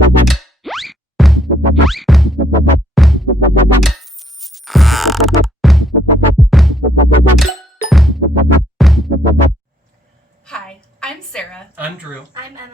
Hi, I'm Sarah. I'm Drew. I'm Emma.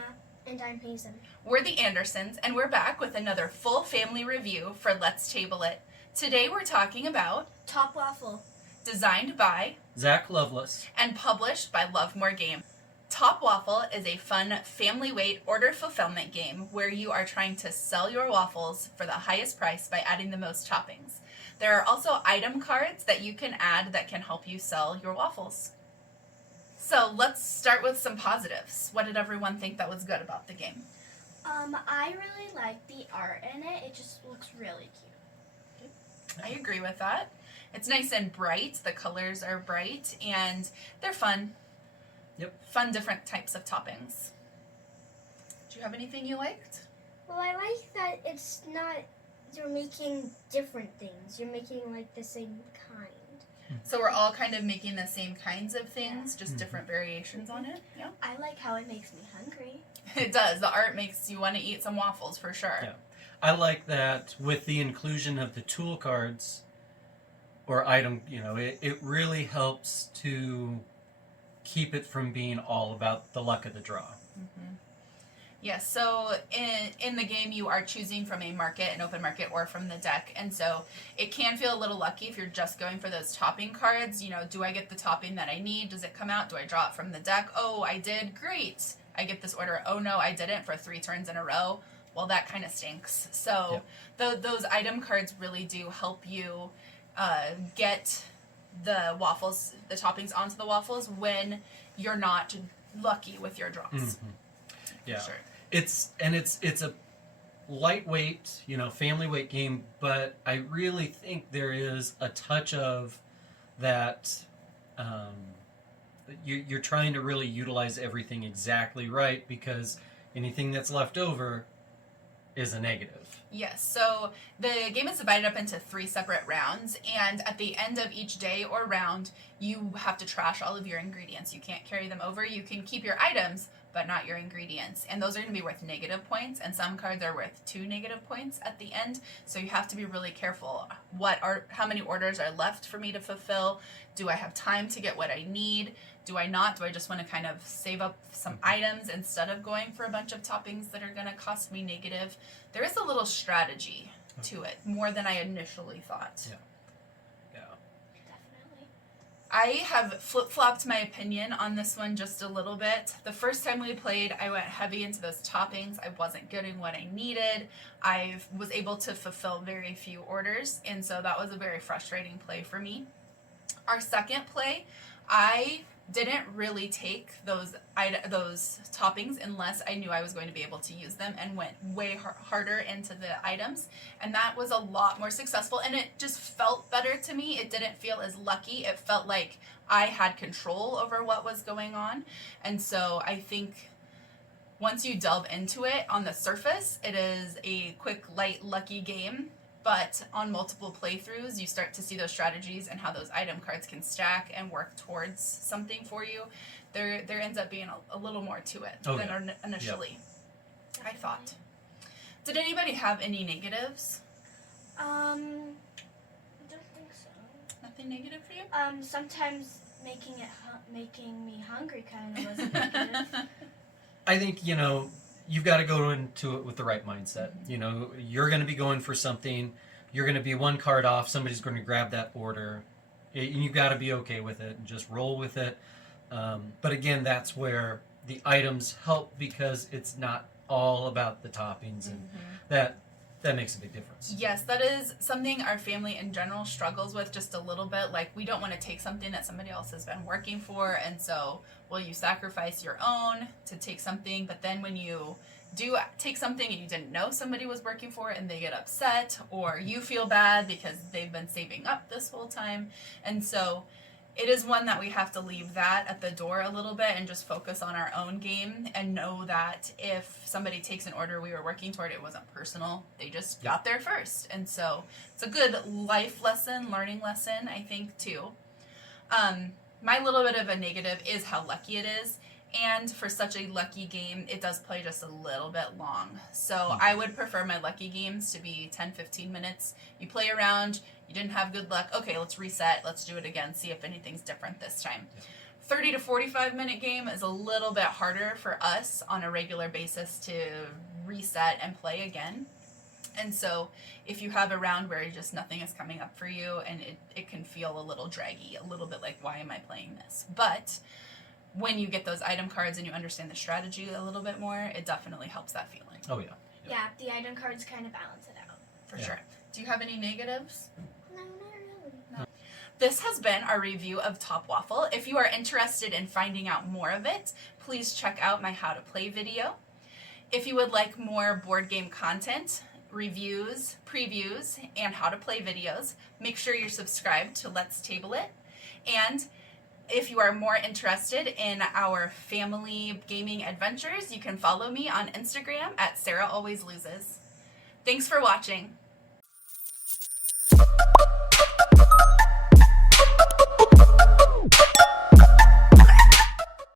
And I'm Hazen. We're the Andersons, and we're back with another full family review for Let's Table It. Today we're talking about Top Waffle. Designed by Zach Loveless. and published by Lovemore Games. Top Waffle is a fun family weight order fulfillment game where you are trying to sell your waffles for the highest price by adding the most toppings. There are also item cards that you can add that can help you sell your waffles. So let's start with some positives. What did everyone think that was good about the game? I really like the art in it. It just looks really cute. I agree with that. It's nice and bright. The colors are bright and they're fun. Yep. Fun different types of toppings. Do you have anything you liked? Well, I like that it's not, you're making different things. You're making like the same kind. So we're all kind of making the same kinds of things, just different variations on it. Yeah. I like how it makes me hungry. It does. The art makes you want to eat some waffles for sure. Yeah. I like that with the inclusion of the tool cards or item, it really helps to keep it from being all about the luck of the draw. Mm-hmm. Yes, so in the game you are choosing from an open market, or from the deck, and so it can feel a little lucky if you're just going for those topping cards. Do I get the topping that I need? Does it come out? Do I draw it from the deck? Oh, I did. Great. I get this order. Oh no, I didn't, for 3 turns in a row. Well, that kind of stinks. So those item cards really do help you get the toppings onto the waffles when you're not lucky with your draws. Mm-hmm. Yeah. For sure. It's a lightweight, family weight game, but I really think there is a touch of that. You're trying to really utilize everything exactly right, because anything that's left over is a negative. Yes, so the game is divided up into 3 separate rounds, and at the end of each day or round, you have to trash all of your ingredients. You can't carry them over. You can keep your items, but not your ingredients. And those are going to be worth negative points, and some cards are worth 2 negative points at the end. So you have to be really careful. How many orders are left for me to fulfill? Do I have time to get what I need? Do I not? Do I just want to kind of save up some items instead of going for a bunch of toppings that are going to cost me negative? There is a little strategy to it, more than I initially thought. Yeah. Definitely. I have flip-flopped my opinion on this one just a little bit. The first time we played, I went heavy into those toppings. I wasn't getting what I needed. I was able to fulfill very few orders, and so that was a very frustrating play for me. Our second play, I didn't really take those toppings unless I knew I was going to be able to use them, and went way harder into the items, and that was a lot more successful, and it just felt better to me. It didn't feel as lucky. It felt like I had control over what was going on, and so I think once you delve into it, on the surface it is a quick, light, lucky game. But on multiple playthroughs, you start to see those strategies and how those item cards can stack and work towards something for you. There ends up being a little more to it than initially, I thought. Did anybody have any negatives? I don't think so. Nothing negative for you? Sometimes making me hungry kind of was a negative. I think, you've got to go into it with the right mindset. You're going to be going for something. You're going to be 1 card off. Somebody's going to grab that order. You've got to be okay with it and just roll with it. But again, that's where the items help, because it's not all about the toppings, and that makes a big difference. Yes, that is something our family in general struggles with just a little bit. Like, we don't want to take something that somebody else has been working for, and so will you sacrifice your own to take something? But then when you do take something and you didn't know somebody was working for it, and they get upset, or you feel bad because they've been saving up this whole time. And so it is one that we have to leave that at the door a little bit and just focus on our own game, and know that if somebody takes an order we were working toward, it wasn't personal. They just got there first. And so it's a good life lesson, learning lesson, I think, too. My little bit of a negative is how lucky it is. And for such a lucky game, it does play just a little bit long. So I would prefer my lucky games to be 10-15 minutes. You play around, you didn't have good luck. Okay, let's reset. Let's do it again. See if anything's different this time. 30 to 45 minute game is a little bit harder for us on a regular basis to reset and play again. And so if you have a round where just nothing is coming up for you and it can feel a little draggy, a little bit like, why am I playing this? But when you get those item cards and you understand the strategy a little bit more, it definitely helps that feeling. Oh yeah. Yeah, the item cards kind of balance it out. For sure. Do you have any negatives? No, not really. No. This has been our review of Top Waffle. If you are interested in finding out more of it, please check out my How to Play video. If you would like more board game content, reviews, previews, and how to play videos, make sure you're subscribed to Let's Table It. And if you are more interested in our family gaming adventures, you can follow me on Instagram at Sarah Always Loses. Thanks for watching.